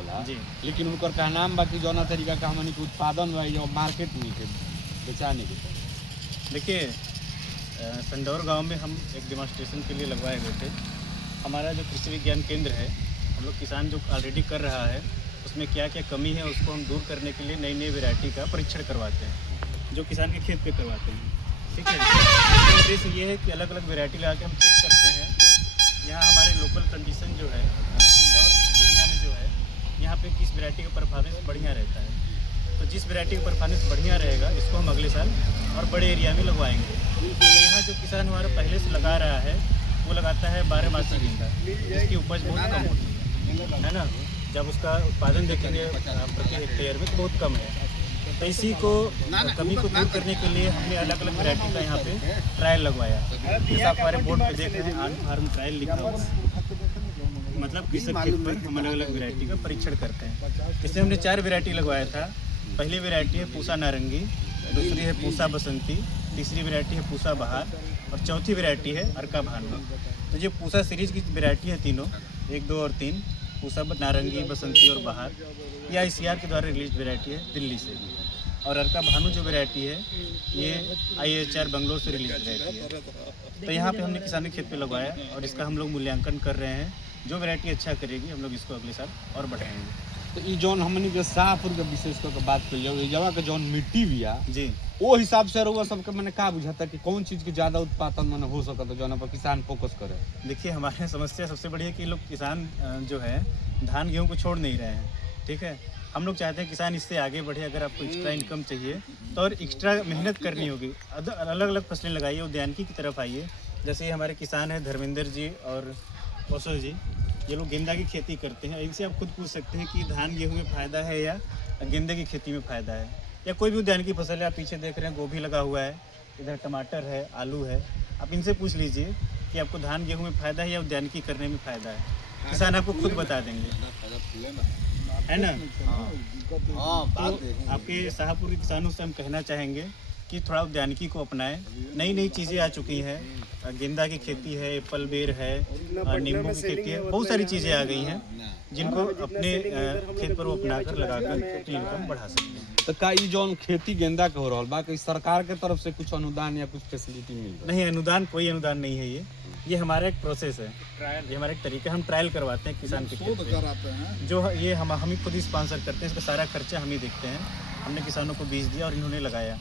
रहल है जी। लेकिन उनकर का नाम बाकी जौना तरीका का हमनी के उत्पादन बा जो मार्केट नहीं के बेचाने के। देखिए संडौर गांव में हम एक डेमोन्स्ट्रेशन के लिए लगवाए हुए थे। हमारा जो कृषि विज्ञान केंद्र है, हम लोग किसान जो ऑलरेडी कर रहा है उसमें क्या क्या कमी है उसको हम दूर करने के लिए नई नई वैरायटी का परीक्षण करवाते हैं, जो किसान के खेत पे करवाते हैं। ठीक है, इसका उद्देश्य ये है कि अलग अलग वैरायटी लगा के हम चेक करते हैं यहाँ हमारे लोकल कंडीशन जो है इंदौर एरिया में जो है यहाँ पे किस वैरायटी का परफॉर्मेंस बढ़िया रहता है। तो जिस वैरायटी का परफॉर्मेंस बढ़िया रहेगा इसको हम अगले साल और बड़े एरिया में लगवाएंगे। तो यहाँ जो किसान हमारा पहले से लगा रहा है वो लगाता है 12 मासी गेंदा, जिसकी उपज बहुत कम होती है ना। जब उसका उत्पादन देखेंगे प्रति हेक्टेयर में तो बहुत कम है। तो इसी को कमी को दूर करने के लिए हमने अलग अलग वैरायटी का यहाँ पे ट्रायल लगवाया। जैसे आप हमारे बोर्ड पे देख रहे हैं ऑन फार्म ट्रायल लिखा हुआ, मतलब कृषक खेत पर हम अलग अलग वैरायटी का परीक्षण करते हैं। इसमें हमने 4 वैरायटी लगवाया था। पहली वैरायटी है पूसा नारंगी, दूसरी है पूसा बसंती, तीसरी वैरायटी है पूसा बहार और चौथी वैरायटी है अर्का भानु। तो जो पूसा सीरीज की वैरायटी है तीनों 1, 2 और 3 पूसा नारंगी, बसंती और बहार, यह ICAR के द्वारा रिलीज वैरायटी है दिल्ली से। और अर्का भानु जो वैरायटी है ये IHR बेंगलोर से रिलीज वैरायटी है। तो यहाँ पे हमने किसान के खेत पे लगवाया और इसका हम लोग मूल्यांकन कर रहे हैं। जो वैरायटी अच्छा करेगी हम लोग इसको अगले साल और बढ़ाएंगे। तो ई जौन हमनी के शाहपुर के विशेष करके बात करिए, जवा के जौन मिट्टी बिया जी, वो हिसाब से रउआ सबके मैंने का बुझाता कि कौन चीज़ के ज़्यादा उत्पादन मैंने हो सकता जौन पर किसान फोकस करे। देखिए हमारे समस्या सबसे बड़ी है कि लोग किसान जो है धान गेहूँ को छोड़ नहीं रहे हैं। ठीक है, हम लोग चाहते हैं किसान इससे आगे बढ़े। अगर आपको एक्स्ट्रा इनकम चाहिए तो और एक्स्ट्रा मेहनत करनी होगी, अलग अलग फसलें लगाइए, उद्यानिकी की तरफ आइए। जैसे ये हमारे किसान हैं धर्मेंद्र जी और कौशल जी, ये लोग गेंदा की खेती करते हैं। इनसे आप खुद पूछ सकते हैं कि धान गेहूँ में फ़ायदा है या गेंदे की खेती में फ़ायदा है, या कोई भी उद्यानिकी फसल है। आप पीछे देख रहे हैं गोभी लगा हुआ है, इधर टमाटर है, आलू है। आप इनसे पूछ लीजिए कि आपको धान गेहूँ में फ़ायदा है या उद्यानिकी करने में फ़ायदा है। किसान आपको खुद बता देंगे, है ना। तो आपके शाहपुर के किसानों से हम कहना चाहेंगे कि थोड़ा उद्यानिकी को अपनाएं। नई नई चीज़ें आ चुकी हैं, गेंदा की खेती है, एप्पल बेर है, नींबू की खेती है, बहुत सारी चीज़ें आ गई हैं जिनको अपने खेत पर वो अपनाकर लगाकर अपनी इनकम बढ़ा सकते हैं। तो का ई जौन खेती गेंदा के हो रहा बा कि सरकार के तरफ से कुछ अनुदान या कुछ फैसिलिटी मिल रहा है? नहीं, अनुदान कोई अनुदान नहीं है। ये हमारा एक प्रोसेस है, ये हमारा एक तरीका। हम ट्रायल करवाते हैं किसान के खेत पे, जो ये हम ही खुद ही स्पॉन्सर करते हैं। इसका सारा खर्चा हम ही देखते हैं। हमने किसानों को बीज दिया और इन्होंने लगाया।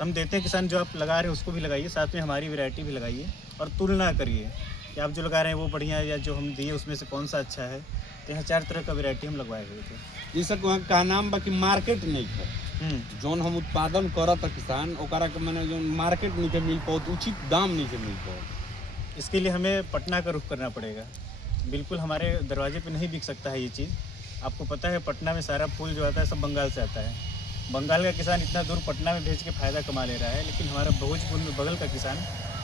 हम देते हैं किसान जो आप लगा रहे हैं उसको भी लगाइए, साथ में हमारी वैरायटी भी लगाइए और तुलना करिए कि आप जो लगा रहे हैं वो बढ़िया है या जो हम दिए उसमें से कौन सा अच्छा है। तो यहाँ 4 तरह का वैरायटी हम लगवाए हुए थे। जैसे का नाम बाकी मार्केट नहीं है जौन हम उत्पादन करत किसान ओकरा के मैंने जो मार्केट नहीं के मिल पाओ, उचित दाम नहीं के मिल पाओ। इसके लिए हमें पटना का रुख करना पड़ेगा। बिल्कुल हमारे दरवाजे पे नहीं बिक सकता है ये चीज़। आपको पता है पटना में सारा फूल जो आता है सब बंगाल से आता है। बंगाल का किसान इतना दूर पटना में भेज के फ़ायदा कमा ले रहा है, लेकिन हमारा भोजपुर में बगल का किसान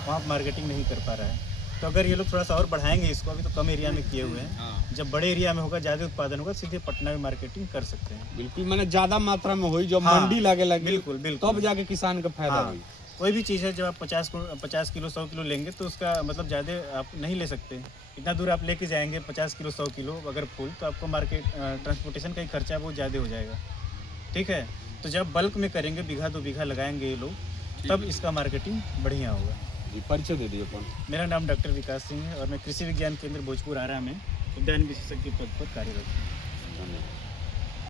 वहाँ मार्केटिंग नहीं कर पा रहा है। तो अगर ये लोग थोड़ा सा और बढ़ाएंगे इसको, अभी तो कम एरिया में किए हुए हैं, जब बड़े एरिया में होगा, ज़्यादा उत्पादन होगा, सीधे पटना में मार्केटिंग कर सकते हैं। बिल्कुल, मैंने ज़्यादा मात्रा में हुई जब मंडी लागे लगे, बिल्कुल बिल्कुल, तब जाके किसान का फायदा हुई। कोई भी चीज़ है जब आप 50 किलो 100 किलो लेंगे तो उसका मतलब ज़्यादा आप नहीं ले सकते। इतना दूर आप लेके जाएंगे 50 किलो 100 किलो अगर फूल, तो आपको मार्केट ट्रांसपोर्टेशन का ही खर्चा वो ज़्यादा हो जाएगा। ठीक है, तो जब बल्क में करेंगे, बीघा 2 बीघा लगाएंगे ये लोग, तब इसका मार्केटिंग बढ़िया होगा। जी, परिचय दे दिए अपन। मेरा नाम डॉक्टर विकास सिंह है और मैं कृषि विज्ञान केंद्र भोजपुर आरा में उद्यान विशेषज्ञ पद पर कार्यरत हूँ।